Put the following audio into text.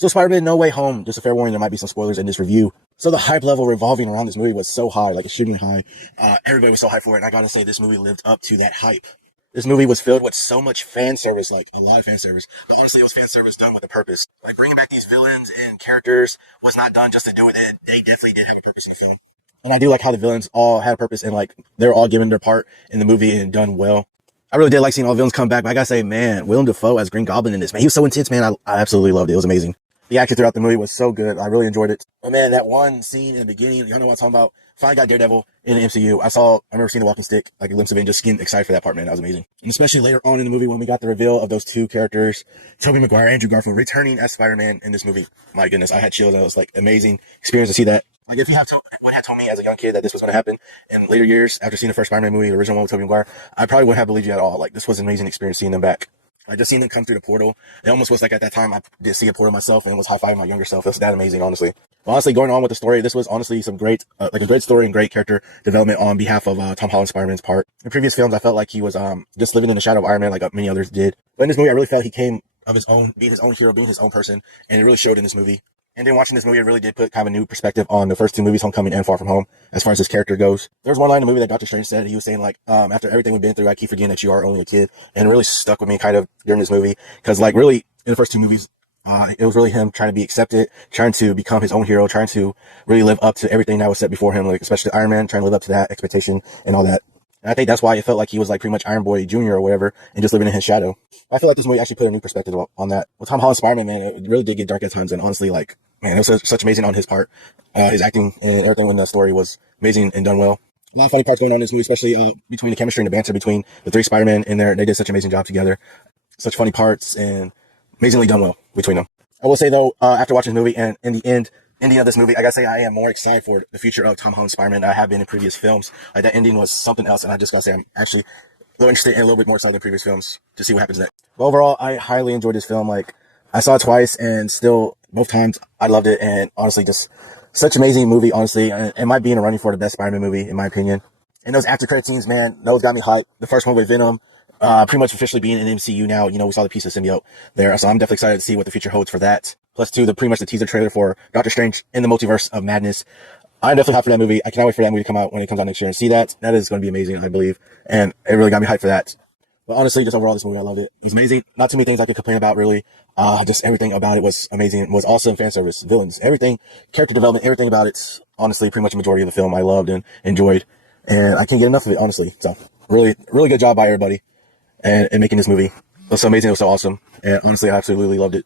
So Spider-Man No Way Home, just a fair warning, there might be some spoilers in this review. So the hype level revolving around this movie was so high, like extremely high. Everybody was so hyped for it, and I gotta say this movie lived up to that hype. This movie was filled with so much fan service, like a lot of fan service. But honestly, it was fan service done with a purpose. Like bringing back these villains and characters was not done just to do it. They definitely did have a purpose in the film. And I do like how the villains all had a purpose and like they're all given their part in the movie and done well. I really did like seeing all the villains come back, but I gotta say, man, Willem Dafoe as Green Goblin in this, man, he was so intense, man. I absolutely loved it. It was amazing. The action throughout the movie was so good. I really enjoyed it. But man, that one scene in the beginning, y'all know what I'm talking about. Finally got Daredevil in the MCU. I remember seeing the walking stick, like a glimpse of it, and just getting excited for that part, man. That was amazing. And especially later on in the movie when we got the reveal of those two characters, Tobey Maguire, Andrew Garfield, returning as Spider-Man in this movie. My goodness, I had chills. It was like amazing experience to see that. Like if you would have told me as a young kid that this was going to happen in later years after seeing the first Spider-Man movie, the original one with Tobey Maguire, I probably wouldn't have believed you at all. Like this was an amazing experience seeing them back. I just seen them come through the portal. It almost was like at that time I did see a portal myself and was high-fiving my younger self. It was that amazing, honestly. But honestly, going on with the story, this was honestly some great, like a great story and great character development on behalf of Tom Holland Spider-Man's part. In previous films, I felt like he was just living in the shadow of Iron Man like many others did. But in this movie, I really felt he came of his own, being his own hero, being his own person, and it really showed in this movie. And then watching this movie, it really did put kind of a new perspective on the first two movies, Homecoming and Far From Home, as far as his character goes. There was one line in the movie that Doctor Strange said. He was saying like, after everything we've been through, I keep forgetting that you are only a kid. And it really stuck with me kind of during this movie. Cause like really, in the first two movies, it was really him trying to be accepted, trying to become his own hero, trying to really live up to everything that was set before him, like especially Iron Man, trying to live up to that expectation and all that. And I think that's why it felt like he was like pretty much Iron Boy Jr. or whatever, and just living in his shadow. I feel like this movie actually put a new perspective on that. With Tom Holland Spider-Man, man, it really did get dark at times, and honestly, like, man, it was such amazing on his part. His acting and everything in the story was amazing and done well. A lot of funny parts going on in this movie, especially between the chemistry and the banter between the three Spider-Men in there. They did such an amazing job together. Such funny parts and amazingly done well between them. I will say though, after watching the movie and in the ending of this movie, I gotta say I am more excited for the future of Tom Holland Spider-Man than I have been in previous films. Like that ending was something else, and I just gotta say I'm actually a little interested and a little bit more excited than previous films to see what happens next. But overall, I highly enjoyed this film. Like I saw it twice, and still both times I loved it. And honestly, just such an amazing movie. Honestly, it might be in a running for the best Spider-Man movie in my opinion. And those after credit scenes, man, those got me hyped. The first one with Venom. Pretty much officially being in the MCU now, you know, we saw the piece of symbiote there. So I'm definitely excited to see what the future holds for that. Plus two, pretty much the teaser trailer for Doctor Strange in the Multiverse of Madness. I'm definitely hyped for that movie. I cannot wait for that movie to come out when it comes out next year and see that. That is going to be amazing, I believe. And it really got me hyped for that. But honestly, just overall, this movie, I loved it. It was amazing. Not too many things I could complain about, really. Just everything about it was amazing. It was awesome. Fan service, villains, everything, character development, everything about it. Honestly, pretty much a majority of the film I loved and enjoyed. And I can't get enough of it, honestly. So really, really good job by everybody and making this movie. It was so amazing. It was so awesome. And honestly, I absolutely loved it.